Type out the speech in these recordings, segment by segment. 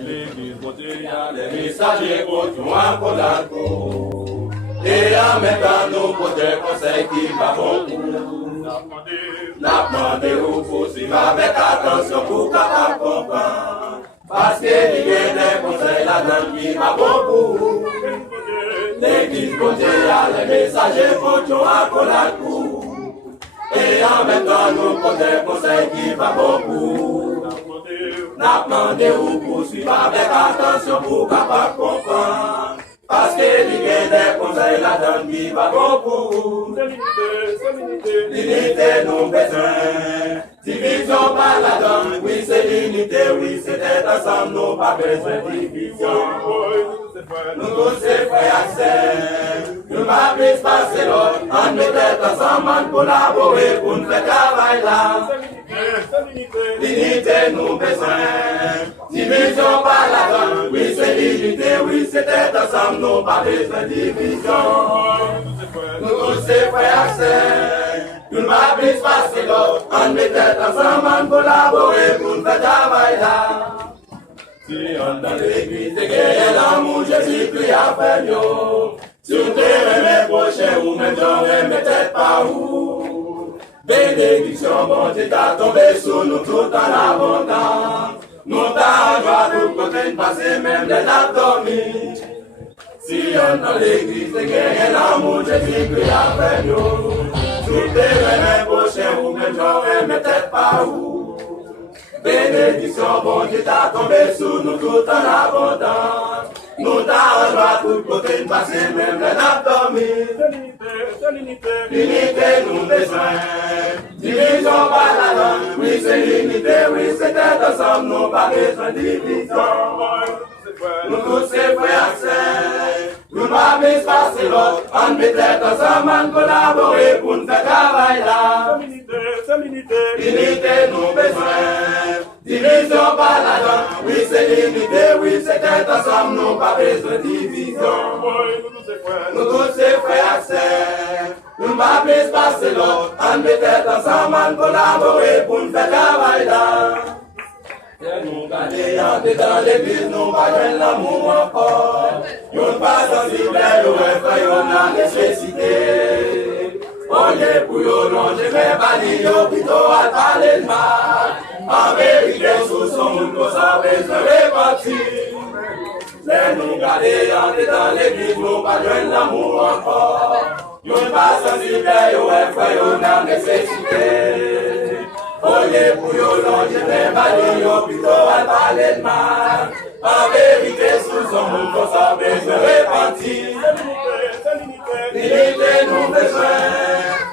L'église mondiale, les messagers continuent à connaître. Et en même temps, nous pour des conseils qui va beaucoup. N'a demandé au possible avec attention pour capable comprendre. Parce que il y a des conseils là-dedans qui va beaucoup. L'église mondiale, les messagers continuent à connaître. Et en même temps, nous pour des conseils qui va beaucoup. N'a demandé au possible avec attention pour capable comprendre. Parce que l'idée des conseils la donne qui va beaucoup. L'unité nous besoin. Division par la donne. Oui c'est l'unité, oui c'est d'être ensemble. Nous pas besoin de division. Nous tous ces frères et sœurs. Nous pas plus passer l'autre. On met d'être ensemble, on collaborer pour nous faire travail là. L'unité nous besoin. Division par la donne. Oui c'est l'unité, oui c'est d'être ensemble. Nous pas besoin de division. Nous tous ces frères et sœurs. Nous pas plus passer l'autre. On met d'être ensemble, on collaborer pour nous faire travail là. Si on dans l'église, c'est que l'amour Jésus-Christ a fait mieux. Si on te remet prochain ou même j'aurais mes têtes par où. Bénédiction, bon Dieu, t'as tombé sur nous tout en abondance. Nous t'as joie tout côté de passer, même les dates dormies. Si on dans l'église, c'est que l'amour Jésus-Christ a fait mieux. Si on te remet prochain ou même j'aurais mes têtes par où. Bénédiction, bon Dieu, t'as tombé sur nous tout en abondance. Nous t'as joie tout côté de passer, même les nappes dormies. L'unité nous besoin. Division par la donne. Oui, c'est l'unité, oui, c'est d'être ensemble. Nous pas besoin de division. Nous tous ces frères et sœurs. Nous pas besoin de passer l'autre. On met d'être ensemble, on collaborer pour nous faire travail là. L'unité nous besoin. Division par la donne. Oui, c'est l'unité, oui, c'est d'être ensemble. Nous pas besoin de division. Nous tous ces frères et sœurs. Nous pas besoin de passer l'autre. On met d'être ensemble, on collaborer pour nous faire travail là. Nous garder dans l'église, nous pas joindre l'amour encore. Nous pas sensibles, nous effrayons la nécessité. On est pour nous, non, je vais bannir, plutôt à parler de mal. En vérité, sous son monde, nous avons besoin de répartir. Nous garder dans l'église, nous pas joindre l'amour encore. Nous pas sensibles, nous effrayons la nécessité. Oyez pour yo, non, je vais bannir, plutôt à parler de mal. En vérité, sous son monde, qu'on s'en besoin répartir. L'unité nous besoin.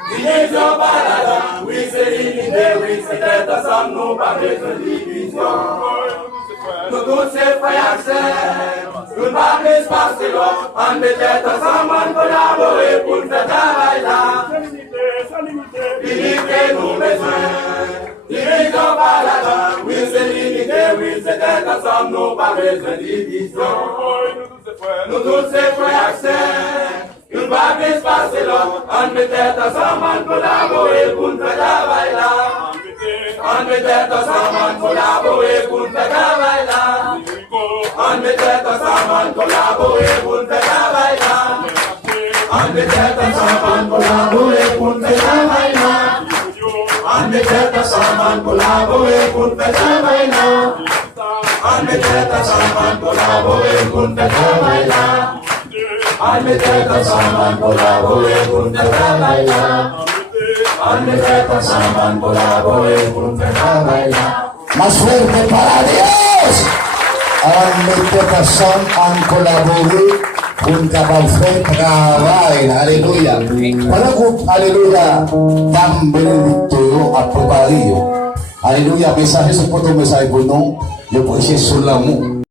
Division par la donne. Oui, c'est l'unité, oui, c'est d'être ensemble, nous pas besoin de division. Nous tous ces frères et sœurs. Nous pas plus passer l'autre. On met d'être ensemble, on collaborer pour nous faire travail là. L'unité nous besoin. Division par la donne. Oui, c'est l'unité, oui, c'est d'être ensemble, nous pas besoin de division. Nous tous ces frères et sœurs. Nous pas plus passer l'autre. On met d'être ensemble, on collaborer pour nous faire travail là. On met d'être ensemble, on collaborer pour nous faire travail là. On met d'être ensemble, on collaborer pour nous faire travail là. On met d'être ensemble, on collaborer pour nous faire travail là. On met d'être ensemble, on collaborer pour nous faire travail là. On met d'être ensemble, on collaborer pour nous faire travail là. On met d'être ensemble, on collaborer pour nous faire travail là. On met d'être ensemble, on collaborer pour nous faire travail là. Más fuerte para Dios. On met ensemble, on collaborer untuk bangsa travail. Aleluya. Para group, aleluya. Também tudo aprovario. Aleluya. Mensaje seperti mensaje gunung. Yo proses sulamu.